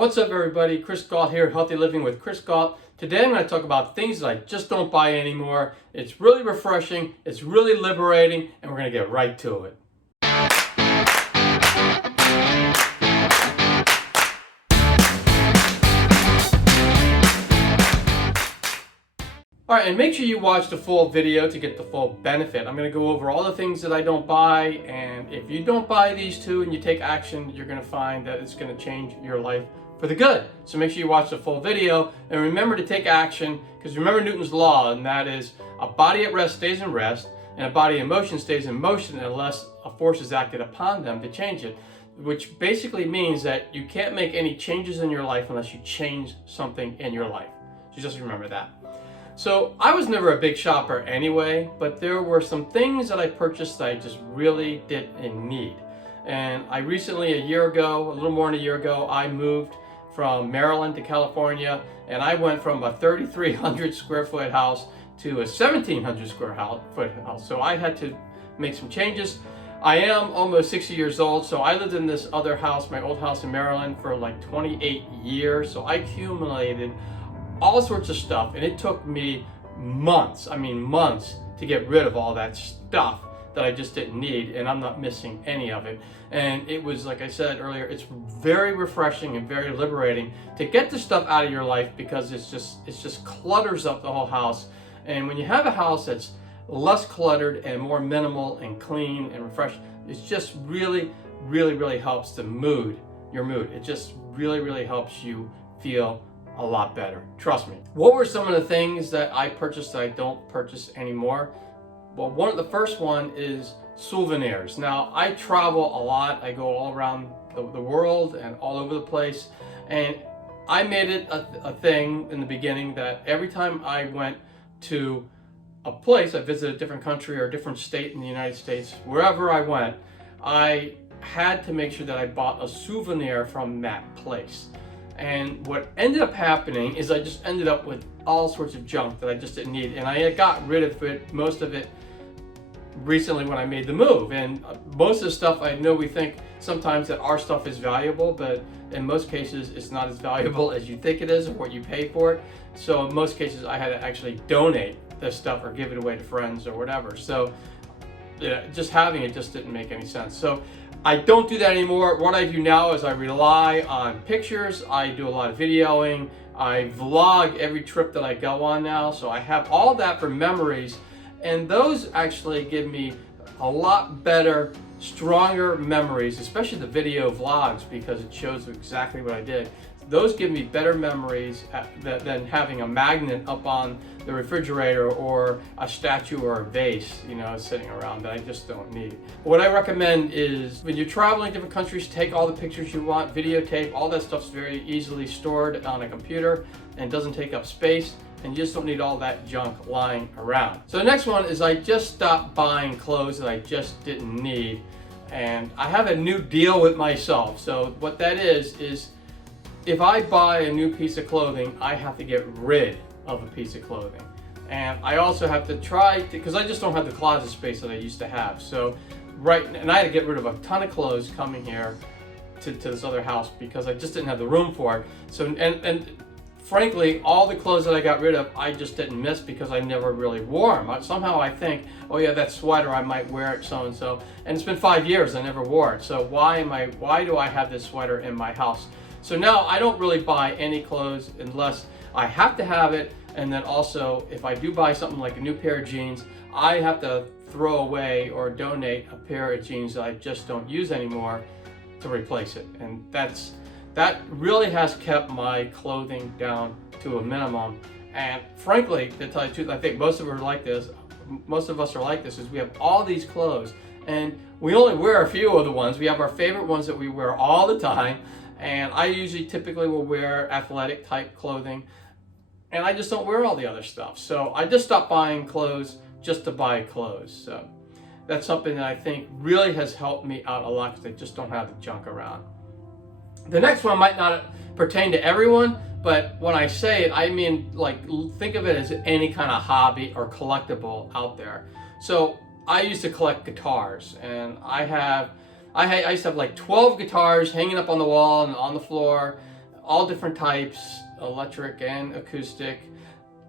What's up everybody, Chris Gault here, Healthy Living with Chris Gault. Today I'm going to talk about things that I just don't buy anymore. It's really refreshing, it's really liberating, and we're going to get right to it. Alright, and make sure you watch the full video to get the full benefit. I'm going to go over all the things that I don't buy, and if you don't buy these two and you take action, you're going to find that it's going to change your life for the good. So make sure you watch the full video, and remember to take action, because remember Newton's law, and that is a body at rest stays in rest, and a body in motion stays in motion unless a force is acted upon them to change it, which basically means that you can't make any changes in your life unless you change something in your life. So just remember that. So I was never a big shopper anyway, but there were some things that I purchased that I just really didn't need. And I recently, a little more than a year ago, I moved from Maryland to California, and I went from a 3,300 square foot house to a 1,700 square foot house. So I had to make some changes. I am almost 60 years old, so I lived in this other house, my old house in Maryland, for like 28 years. So I accumulated all sorts of stuff, and it took me months to get rid of all that stuff that I just didn't need, and I'm not missing any of it. And it was, like I said earlier, it's very refreshing and very liberating to get the stuff out of your life, because it's just clutters up the whole house. And when you have a house that's less cluttered and more minimal and clean and refreshed, it just really helps your mood. It just really helps you feel a lot better. Trust me. What were some of the things that I purchased that I don't purchase anymore? Well, the first one is souvenirs. Now, I travel a lot. I go all around the world and all over the place. And I made it a thing in the beginning that every time I went to a place, I visited a different country or a different state in the United States, wherever I went, I had to make sure that I bought a souvenir from that place. And what ended up happening is I just ended up with all sorts of junk that I just didn't need. And I got rid of it, most of it, recently when I made the move. And most of the stuff, I know we think sometimes that our stuff is valuable, but in most cases it's not as valuable as you think it is or what you pay for it. So in most cases I had to actually donate this stuff or give it away to friends or whatever. So yeah, just having it just didn't make any sense. So I don't do that anymore. What I do now is I rely on pictures. I do a lot of videoing. I vlog every trip that I go on now. So I have all that for memories. And those actually give me a lot better, stronger memories, especially the video vlogs, because it shows exactly what I did. Those give me better memories than having a magnet up on the refrigerator or a statue or a vase, sitting around that I just don't need. What I recommend is when you're traveling different countries, take all the pictures you want, videotape, all that stuff's very easily stored on a computer and doesn't take up space, and you just don't need all that junk lying around. So the next one is I just stopped buying clothes that I just didn't need, and I have a new deal with myself. So what that is if I buy a new piece of clothing, I have to get rid of a piece of clothing. And I also have to because I just don't have the closet space that I used to have. So and I had to get rid of a ton of clothes coming here to this other house because I just didn't have the room for it. So, and frankly, all the clothes that I got rid of, I just didn't miss because I never really wore them. Somehow I think, oh yeah, that sweater, I might wear it so-and-so. And it's been 5 years, I never wore it. So why do I have this sweater in my house? So now I don't really buy any clothes unless I have to have it. And then also, if I do buy something like a new pair of jeans, I have to throw away or donate a pair of jeans that I just don't use anymore to replace it. And that really has kept my clothing down to a minimum. And frankly, to tell you the truth, I think most of us are like this, is we have all these clothes and we only wear a few of the ones. We have our favorite ones that we wear all the time. And I typically will wear athletic type clothing, and I just don't wear all the other stuff. So I just stopped buying clothes just to buy clothes. So that's something that I think really has helped me out a lot, because I just don't have the junk around. The next one might not pertain to everyone, but when I say it, I mean, like, think of it as any kind of hobby or collectible out there. So I used to collect guitars, and I used to have like 12 guitars hanging up on the wall and on the floor, all different types, electric and acoustic.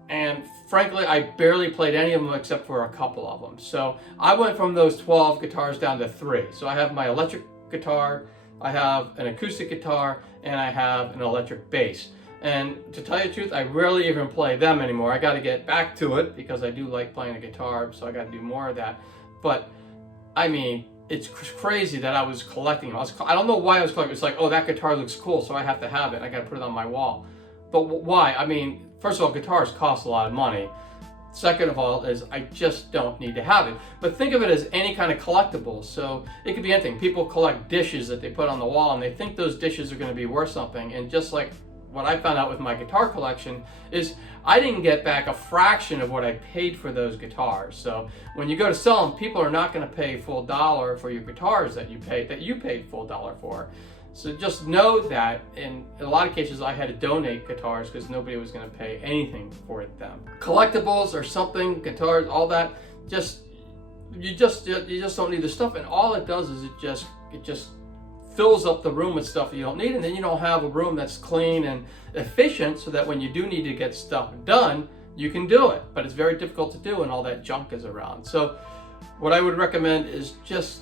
And frankly, I barely played any of them except for a couple of them. So I went from those 12 guitars down to 3. So I have my electric guitar, I have an acoustic guitar, and I have an electric bass. And to tell you the truth, I rarely even play them anymore. I got to get back to it because I do like playing the guitar, so I got to do more of that. But I mean, it's crazy that I was collecting them. I don't know why I was collecting. It's like, oh, that guitar looks cool, so I have to have it. I got to put it on my wall. But why? I mean, first of all, guitars cost a lot of money. Second of all is I just don't need to have it. But think of it as any kind of collectible. So it could be anything. People collect dishes that they put on the wall and they think those dishes are going to be worth something. And just like what I found out with my guitar collection is I didn't get back a fraction of what I paid for those guitars. So when you go to sell them, people are not going to pay full dollar for your guitars that you paid full dollar for. So just know that in a lot of cases I had to donate guitars because nobody was going to pay anything for them. Collectibles or something, guitars, all that, you just don't need the stuff, and all it does is it just fills up the room with stuff that you don't need, and then you don't have a room that's clean and efficient so that when you do need to get stuff done, you can do it. But it's very difficult to do when all that junk is around. So what I would recommend is just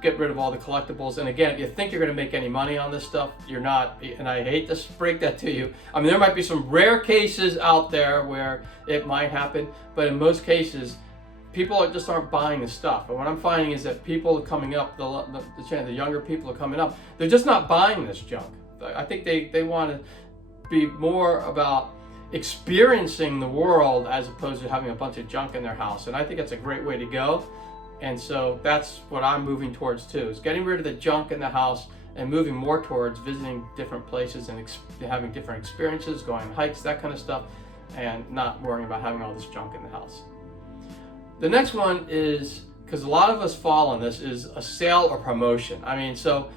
get rid of all the collectibles. And again, if you think you're going to make any money on this stuff, you're not. And I hate to break that to you. I mean, there might be some rare cases out there where it might happen, but in most cases, people just aren't buying the stuff. And what I'm finding is that people are coming up, the younger people are coming up, they're just not buying this junk. I think they want to be more about experiencing the world as opposed to having a bunch of junk in their house. And I think that's a great way to go. And so that's what I'm moving towards too, is getting rid of the junk in the house and moving more towards visiting different places and having different experiences, going on hikes, that kind of stuff, and not worrying about having all this junk in the house. The next one is, because a lot of us fall on this, is a sale or promotion. I mean, so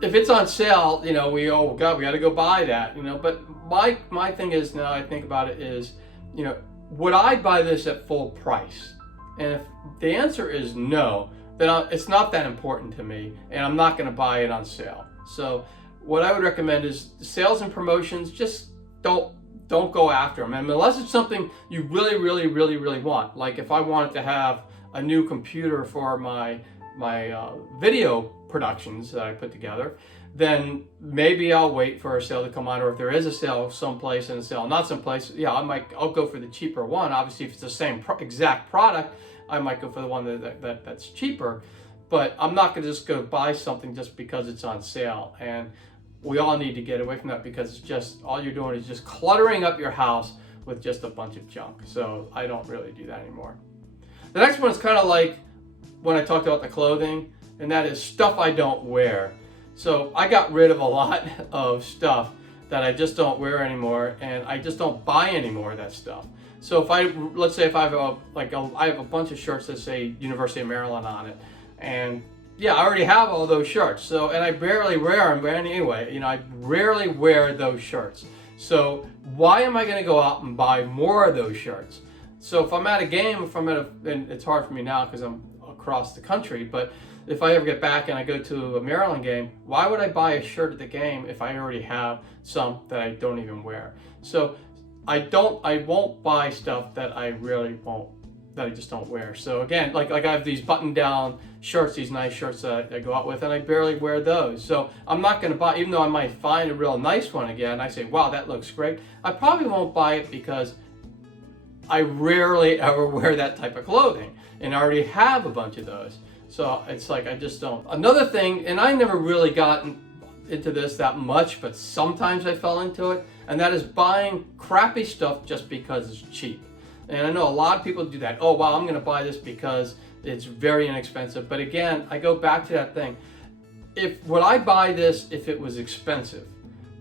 if it's on sale, you know, oh God, we got to go buy that, you know. But my thing is, now I think about it, is, you know, would I buy this at full price? And if the answer is no, then it's not that important to me, and I'm not going to buy it on sale. So what I would recommend is sales and promotions, just don't go after them. And unless it's something you really want. Like if I wanted to have a new computer for my video productions that I put together, then maybe I'll wait for a sale to come on, or if there is a sale someplace and a sale not someplace, yeah, I'll go for the cheaper one. Obviously, if it's the same exact product, I might go for the one that's cheaper. But I'm not going to just go buy something just because it's on sale. And we all need to get away from that, because it's just, all you're doing is just cluttering up your house with just a bunch of junk. So I don't really do that anymore. The next one is kind of like when I talked about the clothing, and that is stuff I don't wear. So I got rid of a lot of stuff that I just don't wear anymore, and I just don't buy any more of that stuff. So let's say if I have I have a bunch of shirts that say University of Maryland on it, and yeah, I already have all those shirts. So, and I barely wear them, but anyway, you know, I rarely wear those shirts. So why am I going to go out and buy more of those shirts? So if I'm at a game, and it's hard for me now because I'm across the country, but if I ever get back and I go to a Maryland game, why would I buy a shirt at the game if I already have some that I don't even wear? So I won't buy stuff that I just don't wear. So again, like I have these button-down shirts, these nice shirts that I go out with, and I barely wear those. So I'm not going to buy, even though I might find a real nice one again, I say, wow, that looks great. I probably won't buy it because I rarely ever wear that type of clothing, and I already have a bunch of those. So it's like, I just don't. Another thing, and I never really gotten into this that much, but sometimes I fell into it, and that is buying crappy stuff just because it's cheap. And I know a lot of people do that. Oh, wow, I'm going to buy this because it's very inexpensive. But again, I go back to that thing. Would I buy this if it was expensive?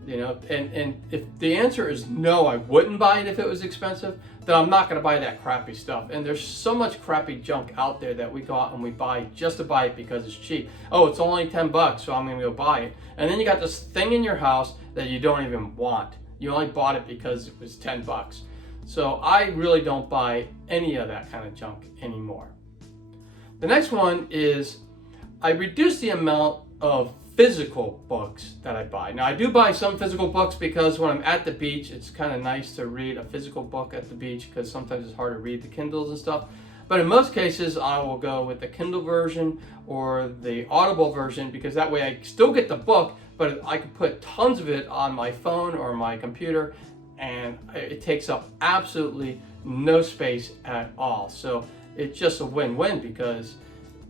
You know, and if the answer is no, I wouldn't buy it if it was expensive, then I'm not going to buy that crappy stuff. And there's so much crappy junk out there that we go out and we buy just to buy it because it's cheap. Oh, it's only $10, so I'm going to go buy it. And then you got this thing in your house that you don't even want. You only bought it because it was $10. So I really don't buy any of that kind of junk anymore. The next one is I reduce the amount of physical books that I buy. Now I do buy some physical books because when I'm at the beach, it's kind of nice to read a physical book at the beach because sometimes it's hard to read the Kindles and stuff. But in most cases, I will go with the Kindle version or the Audible version because that way I still get the book, but I can put tons of it on my phone or my computer, and it takes up absolutely no space at all. So it's just a win-win because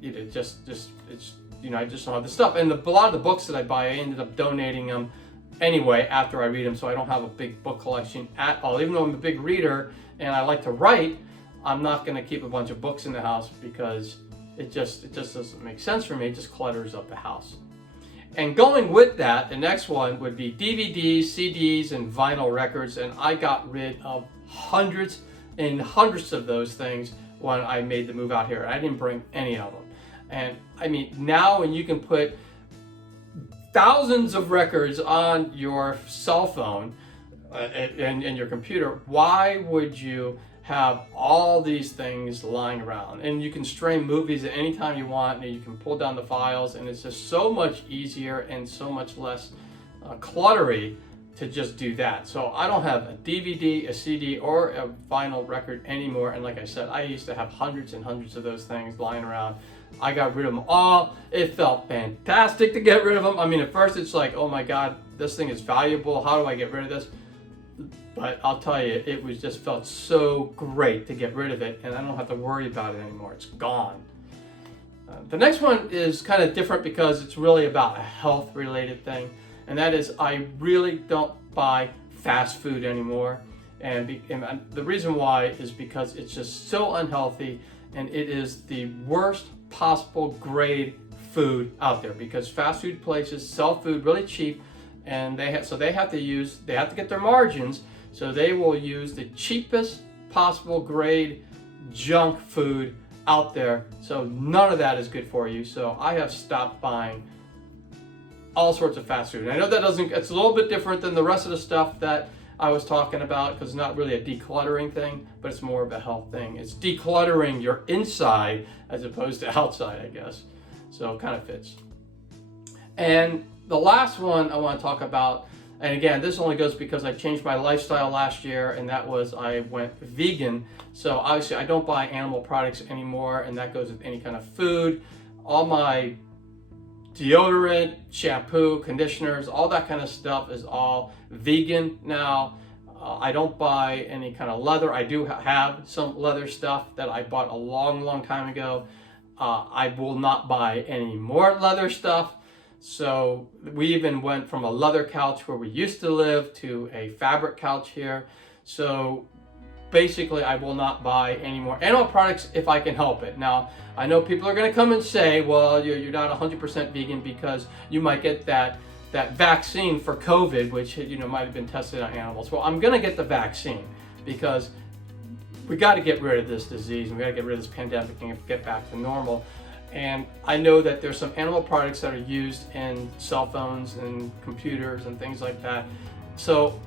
I just don't have the stuff. And a lot of the books that I buy, I ended up donating them anyway after I read them, so I don't have a big book collection at all. Even though I'm a big reader and I like to write, I'm not going to keep a bunch of books in the house because it just doesn't make sense for me. It just clutters up the house. And going with that, the next one would be DVDs, CDs, and vinyl records. And I got rid of hundreds and hundreds of those things when I made the move out here. I didn't bring any of them. And I mean, now when you can put thousands of records on your cell phone and your computer, why would you have all these things lying around? And you can stream movies at any time you want, and you can pull down the files, and it's just so much easier and so much less cluttery to just do that. So I don't have a DVD, a CD, or a vinyl record anymore. And like I said, I used to have hundreds and hundreds of those things lying around. I got rid of them all. It felt fantastic to get rid of them. I mean, at first it's like, oh my God, this thing is valuable. How do I get rid of this? But I'll tell you, it was just felt so great to get rid of it, and I don't have to worry about it anymore. It's gone. The next one is kind of different because it's really about a health-related thing, and that is I really don't buy fast food anymore. And the reason why is because it's just so unhealthy, and it is the worst possible grade food out there because fast food places sell food really cheap, and they have to get their margins. So they will use the cheapest possible grade junk food out there. So none of that is good for you. So I have stopped buying all sorts of fast food. And I know it's a little bit different than the rest of the stuff that I was talking about because it's not really a decluttering thing, but it's more of a health thing. It's decluttering your inside as opposed to outside, I guess. So it kind of fits. And the last one I want to talk about, and again, this only goes because I changed my lifestyle last year, and that was I went vegan. So obviously I don't buy animal products anymore, and that goes with any kind of food. All my deodorant, shampoo, conditioners, all that kind of stuff is all vegan now. I don't buy any kind of leather. I do have some leather stuff that I bought a long time ago. I will not buy any more leather stuff. So we even went from a leather couch where we used to live to a fabric couch here. So basically I will not buy any more animal products if I can help it. Now, I know people are going to come and say, well, you're not 100% vegan because you might get that vaccine for COVID, which might have been tested on animals. Well, I'm going to get the vaccine because we got to get rid of this disease, and we got to get rid of this pandemic and get back to normal. And I know that there's some animal products that are used in cell phones and computers and things like that. So,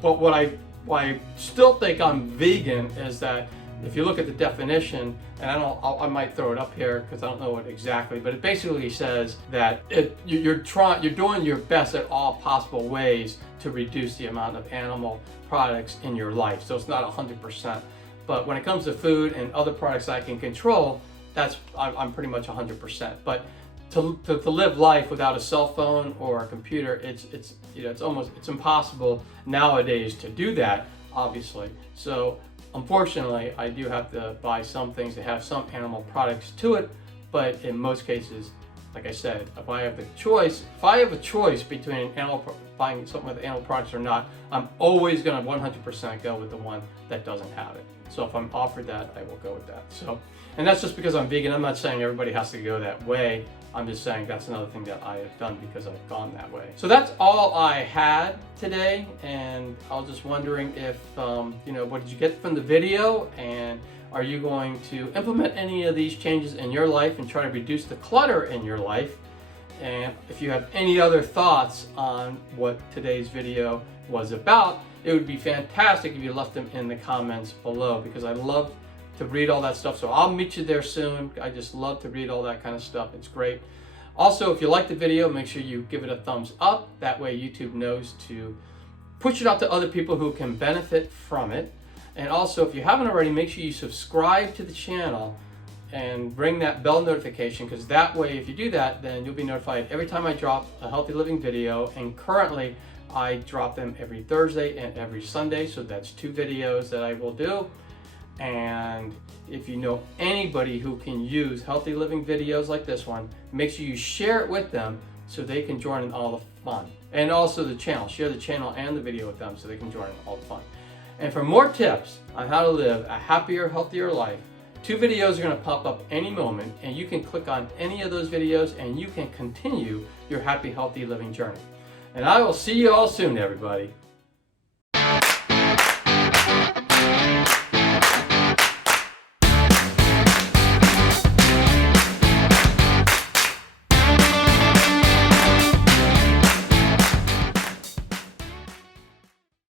but why I still think I'm vegan is that if you look at the definition, and I might throw it up here because I don't know it exactly, but it basically says that you're doing your best at all possible ways to reduce the amount of animal products in your life. So it's not 100%. But when it comes to food and other products I can control, I'm pretty much 100%. But to live life without a cell phone or a computer, it's impossible nowadays to do that, obviously. So unfortunately, I do have to buy some things that have some animal products to it. But in most cases, like I said, if I have a choice between buying something with animal products or not, I'm always going to 100% go with the one that doesn't have it. So if I'm offered that, I will go with that. So, and that's just because I'm vegan. I'm not saying everybody has to go that way. I'm just saying that's another thing that I have done because I've gone that way. So that's all I had today, and I was just wondering if, what did you get from the video, and are you going to implement any of these changes in your life and try to reduce the clutter in your life? And if you have any other thoughts on what today's video was about, it would be fantastic if you left them in the comments below, because I love to read all that stuff. So I'll meet you there soon. I just love to read all that kind of stuff. It's great. Also, if you like the video, make sure you give it a thumbs up. That way YouTube knows to push it out to other people who can benefit from it. And also, if you haven't already, make sure you subscribe to the channel and ring that bell notification, because that way, if you do that, then you'll be notified every time I drop a healthy living video. And currently, I drop them every Thursday and every Sunday, so that's 2 videos that I will do. And if you know anybody who can use healthy living videos like this one, make sure you share it with them so they can join in all the fun. And also the channel, share the channel and the video with them so they can join in all the fun. And for more tips on how to live a happier, healthier life, 2 videos are going to pop up any moment, and you can click on any of those videos and you can continue your happy, healthy living journey. And I will see you all soon, everybody.